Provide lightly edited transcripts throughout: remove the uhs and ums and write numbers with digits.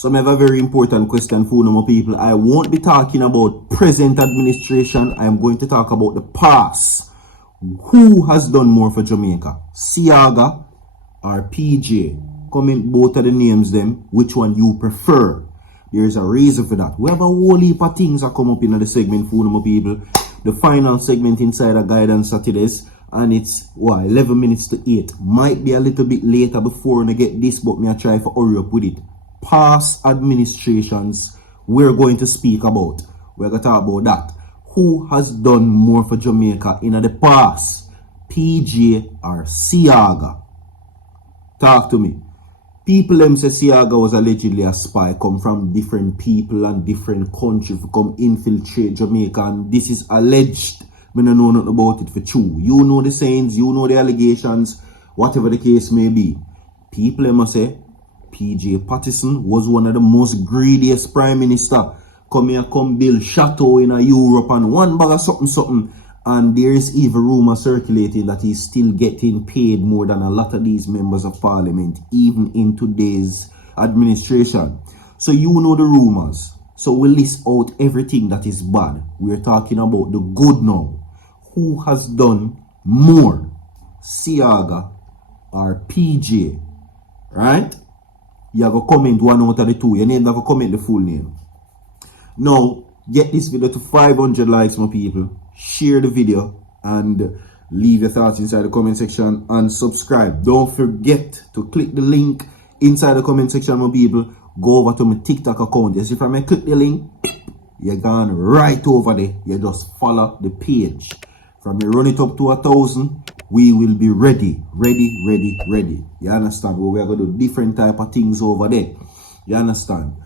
So I have a very important question for you, my people. I won't be talking about present administration. I am going to talk about the past. Who has done more for Jamaica? Siaga or PJ? Comment both of the names them. Which one you prefer? There is a reason for that. We have a whole heap of things that come up in the segment for you, my people. The final segment inside a Guidance Saturdays. And it's 11 minutes to 8. Might be a little bit later before I get this, but me I try to hurry up with it. Past administrations we're going to speak about. We're going to talk about that. Who has done more for Jamaica in the past? PJ or Siaga? Talk to me. People them say Siaga was allegedly a spy, come from different people and different countries to come infiltrate Jamaica, and this is alleged. I don't know nothing about it for true. You know the sayings, you know the allegations, whatever the case may be. People them say PJ Pris0n was one of the most greediest prime minister. Come here, come build chateau in Europe and one bag of something. And there is even rumor circulating that he's still getting paid more than a lot of these members of parliament, even in today's administration. So you know the rumors. So we'll list out everything that is bad. We're talking about the good now. Who has done more? Siaga or PJ? Right? You have a comment one out of the two. Your name have a comment the full name. Now, get this video to 500 likes, my people. Share the video and leave your thoughts inside the comment section and subscribe. Don't forget to click the link inside the comment section, my people. Go over to my TikTok account. You see, if I click the link, you're gone right over there. You just follow the page. From you run it up to 1,000, we will be ready. You understand? We are going to do different type of things over there. You understand?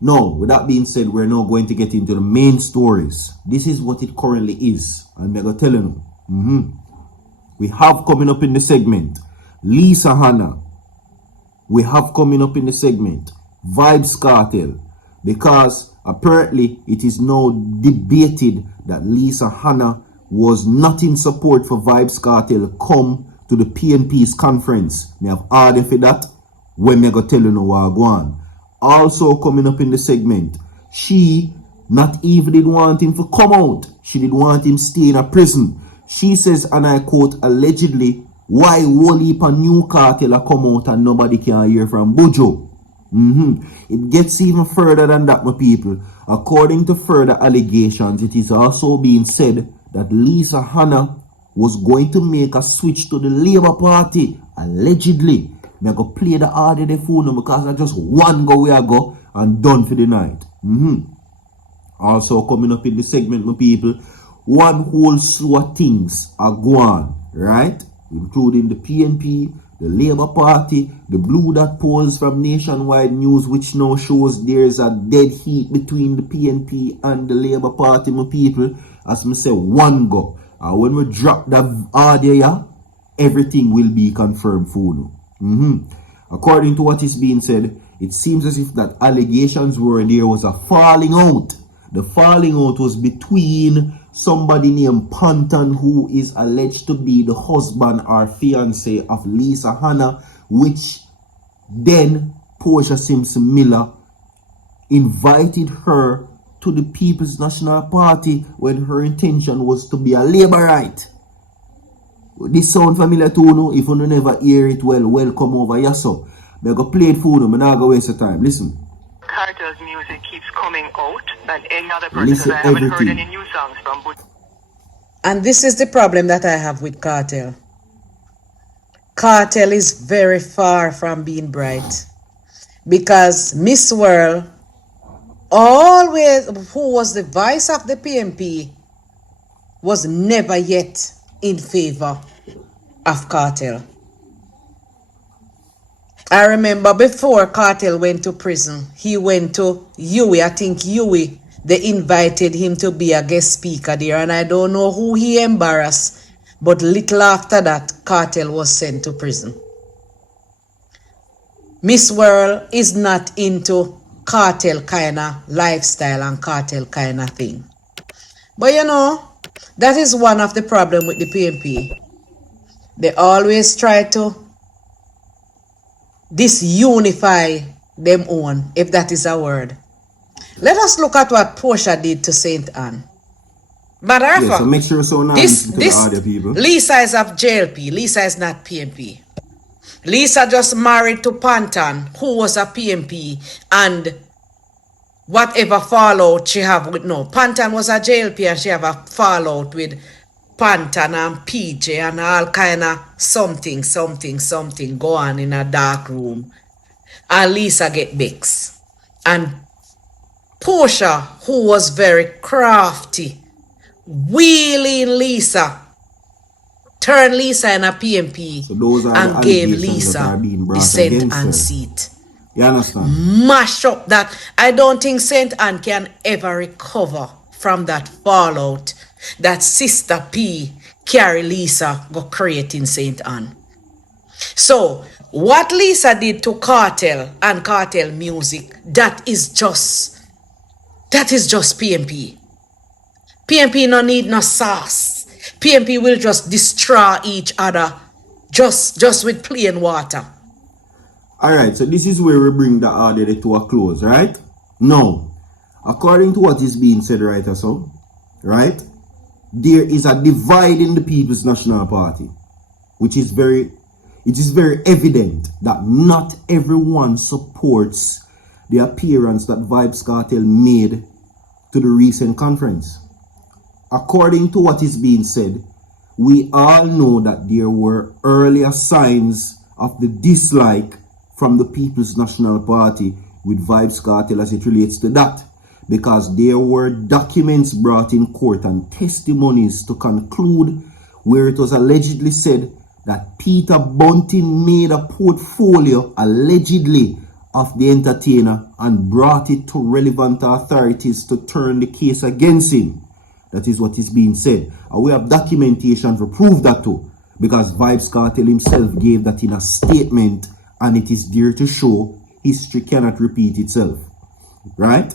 Now, with that being said, we're now going to get into the main stories. This is what it currently is. I'm going to tell you. We have coming up in the segment Lisa Hanna. We have coming up in the segment Vybz Kartel. Because apparently it is now debated that Lisa Hanna was not in support for Vybz Kartel come to the PNP's conference. Me have ordered for that when me go tell you what I go on. Also coming up in the segment, she not even did want him to come out. She did want him stay in a prison. She says, and I quote, allegedly, why whole heap a new cartel a come out and nobody can hear from Bujo? It gets even further than that, my people. According to further allegations, it is also being said that Lisa Hanna was going to make a switch to the Labour Party, allegedly. I'm going to play the audio the phone because I just one go where I go and done for the night. Also coming up in the segment, my people, one whole slew of things are going, right? Including the PNP, the Labour Party, the Blue Dot polls from Nationwide News, which now shows there's a dead heat between the PNP and the Labour Party, my people. As me say, one go. And when we drop the audio, yeah, everything will be confirmed for you. According to what is being said, it seems as if that allegations were there was a falling out. The falling out was between somebody named Panton, who is alleged to be the husband or fiance of Lisa Hanna, which then Portia Simpson Miller invited her to the People's National Party when her intention was to be a Labourite. This sound familiar to you? If you never hear it, well, welcome over here. So, I'm going to play it for you. I'm not going to waste your time. Listen. Kartel's music keeps coming out, and any other person, I haven't heard any new songs from. And this is the problem that I have with Kartel. Kartel is very far from being bright. Because Miss World, always, who was the vice of the PNP, was never yet in favor of Kartel. I remember before Kartel went to prison, he went to Huey. I think Huey, they invited him to be a guest speaker there, and I don't know who he embarrassed, but little after that, Kartel was sent to prison. Miss World is not into Kartel kind of lifestyle and Kartel kind of thing. But you know, that is one of the problems with the PNP. They always try to disunify them own, if that is a word. Let us look at what Portia did to St. Anne. But Yeah, so make sure so now listen to the audio, people. Lisa is of JLP. Lisa is not PMP. Lisa just married to Pantan, who was a PMP, and whatever fallout she have with Pantan was a JLP and she have a fallout with Pantan and PJ and all kind of something go on in a dark room. And Lisa get Bex. And Portia, who was very crafty, wheeling Lisa, turned Lisa in a PMP, so those are and gave Lisa the St. Anne seat. You understand? Mash up that. I don't think St. Anne can ever recover from that fallout that Sister P carry Lisa go create in St. Anne. So what Lisa did to Kartel and Kartel music, that is just PMP. PMP no need no sauce. PMP will just destroy each other just with plain water. Alright, so this is where we bring the audio to a close, right? Now, according to what is being said right or so, right? There is a divide in the People's National Party, which is very evident that not everyone supports the appearance that Vybz Kartel made to the recent conference. According to what is being said, we all know that there were earlier signs of the dislike from the People's National Party with Vybz Kartel as it relates to that, because there were documents brought in court and testimonies to conclude where it was allegedly said that Peter Bunting made a portfolio allegedly of the entertainer and brought it to relevant authorities to turn the case against him. That is what is being said. And we have documentation to prove that too, because Vybz Kartel himself gave that in a statement, and it is there to show history cannot repeat itself. Right?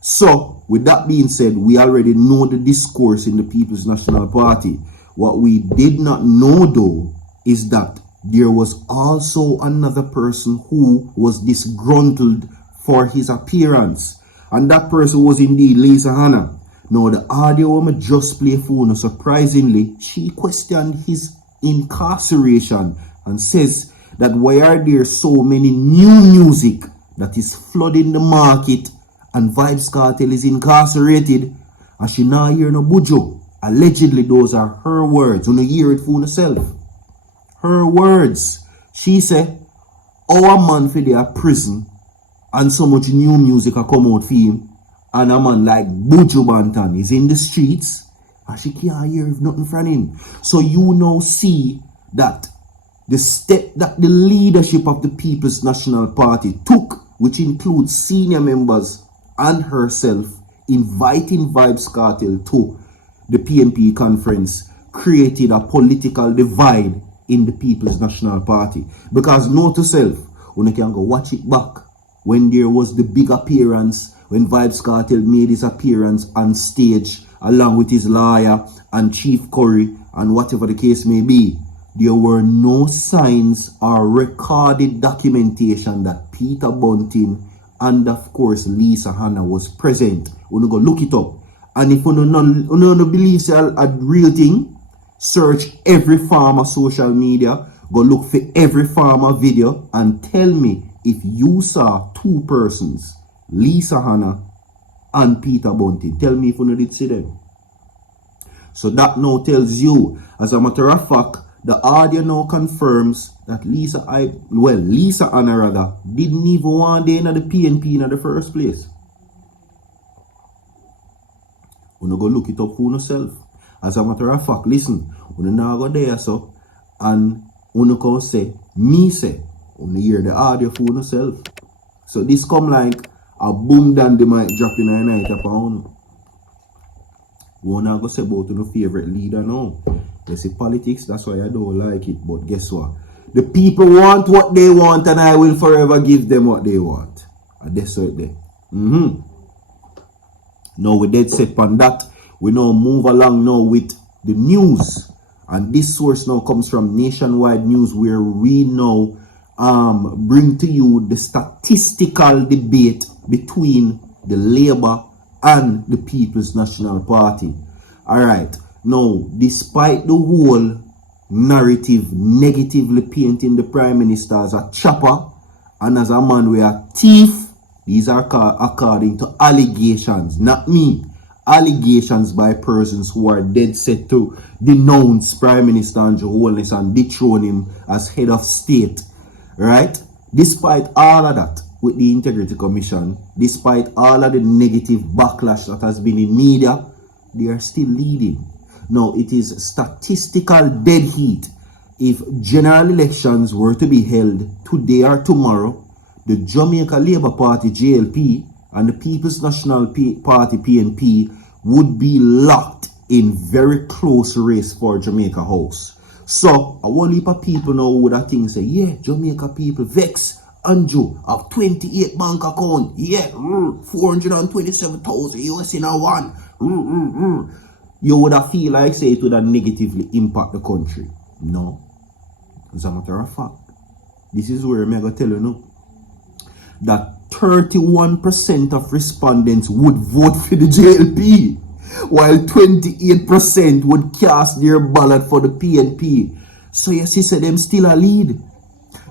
So, with that being said, we already know the discourse in the People's National Party. What we did not know though is that there was also another person who was disgruntled for his appearance, and that person was indeed Lisa Hanna. Now the audio I just play for you, surprisingly, she questioned his incarceration and says that why are there so many new music that is flooding the market and Vybz Kartel is incarcerated and she not hear no bujo. Allegedly, those are her words. You hear it for yourself. Her words. She said, our man for their prison and so much new music a come out for him, and a man like Buju Banton is in the streets and she can't hear nothing from him. So you now see that the step that the leadership of the People's National Party took, which includes senior members and herself, inviting Vybz Kartel to the PNP conference, created a political divide in the People's National Party. Because note to self, when you can go watch it back, when there was the big appearance, when Vybz Kartel made his appearance on stage along with his lawyer and Chief Curry and whatever the case may be, there were no signs or recorded documentation that Peter Bunting and of course Lisa Hanna was present. You go look it up. And if you don't believe it's a real thing, search every form of social media, go look for every form of video and tell me if you saw two persons, Lisa Hanna and Peter Bunting. Tell me if you did see them. So that now tells you, as a matter of fact, the audio now confirms that Lisa Hanna rather didn't even want to in the PNP in the first place. You go look it up for yourself. As a matter of fact, listen, you now go there so and you can say, me say, you hear the audio for yourself. So this come like a boom down the mic dropping a night upon. You now go say about your favorite leader now. You see politics, that's why I don't like it. But guess what? The people want what they want and I will forever give them what they want. And that's right there. Now we dead set on that. We now move along now with the news. And this source now comes from Nationwide News, where we now bring to you the statistical debate between the Labour and the People's National Party. Alright, now, despite the whole narrative negatively painting the Prime Minister as a chopper and as a man with a thief, these are according to allegations, not me. Allegations by persons who are dead set to denounce Prime Minister Andrew Holness and dethrone him as head of state. Right? Despite all of that with the Integrity Commission, despite all of the negative backlash that has been in media, they are still leading. Now, it is statistical dead heat. If general elections were to be held today or tomorrow, the Jamaica Labour Party, JLP, and the People's National Party, PNP, would be locked in very close race for Jamaica House. So, a whole heap of people now would have things say, yeah, Jamaica people vex. Andrew have 28 bank account. Yeah, 427,000 US in a one. You would have feel like say it would have negatively impact the country. No. As a matter of fact, this is where I'm going to tell you now that 31% of respondents would vote for the JLP, while 28% would cast their ballot for the PNP. So you see, them still a lead.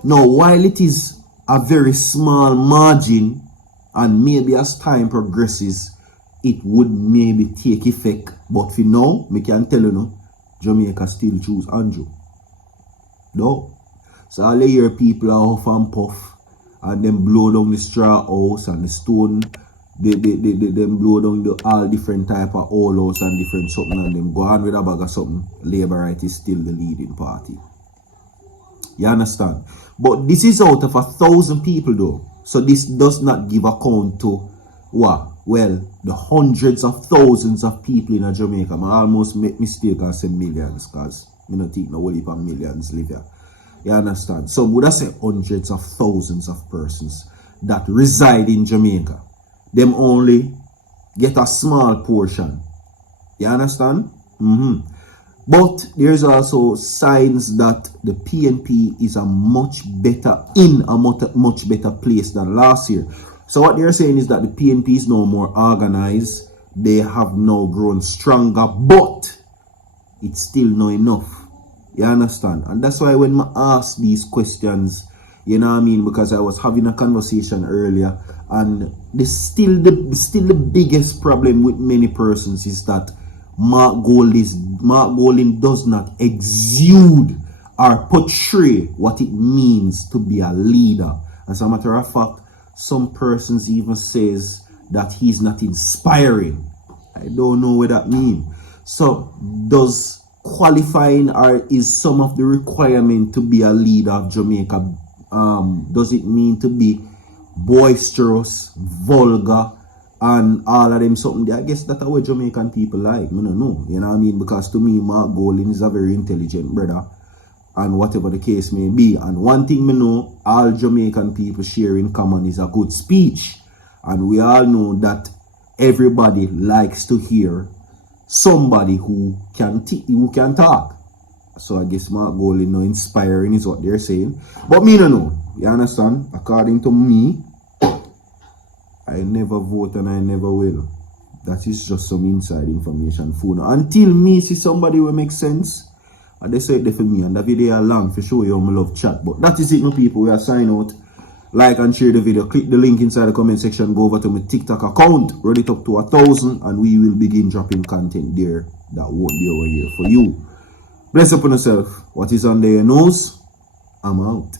Now, while it is a very small margin, and maybe as time progresses, it would maybe take effect. But for now, me can tell you no, Jamaica still choose Andrew. No. So all the year people are off and puff, and then blow down the straw house and the stone. They blow down the all different type of old house and different something, and then go on with a bag of something. Labour right is still the leading party. You understand? But this is out of 1,000 people though. So this does not give account to what? Well, the hundreds of thousands of people in Jamaica. I almost make mistake and say millions, because I don't think no whole heap of millions live here. You understand? So would I say hundreds of thousands of persons that reside in Jamaica? Them only get a small portion. You understand? But there's also signs that the PNP is a much better place than last year. So what they're saying is that the PNP is now more organized. They have now grown stronger, but it's still not enough. You understand? And that's why when I ask these questions, you know what I mean? Because I was having a conversation earlier, and still the biggest problem with many persons is that Mark Golding does not exude or portray what it means to be a leader. As a matter of fact, some persons even says that he's not inspiring. I don't know what that means. So does qualifying or is some of the requirement to be a leader of Jamaica, does it mean to be boisterous, vulgar, and all of them something? I guess that's what Jamaican people like. I don't know. You know what I mean? Because to me, Mark Golding is a very intelligent brother, and whatever the case may be. And one thing I know, all Jamaican people share in common is a good speech. And we all know that everybody likes to hear somebody who can talk. So I guess Mark Golding no inspiring is what they're saying. But me no know. You understand? According to me, I never vote and I never will. That is just some inside information for now. Until me see somebody will make sense, and they say it for me, and the video long for show you how I love chat. But that is it, no people. We are sign out. Like and share the video. Click the link inside the comment section. Go over to my TikTok account. Run it up to 1,000, and we will begin dropping content there that won't be over here for you. Bless up on yourself. What is on their nose? I'm out.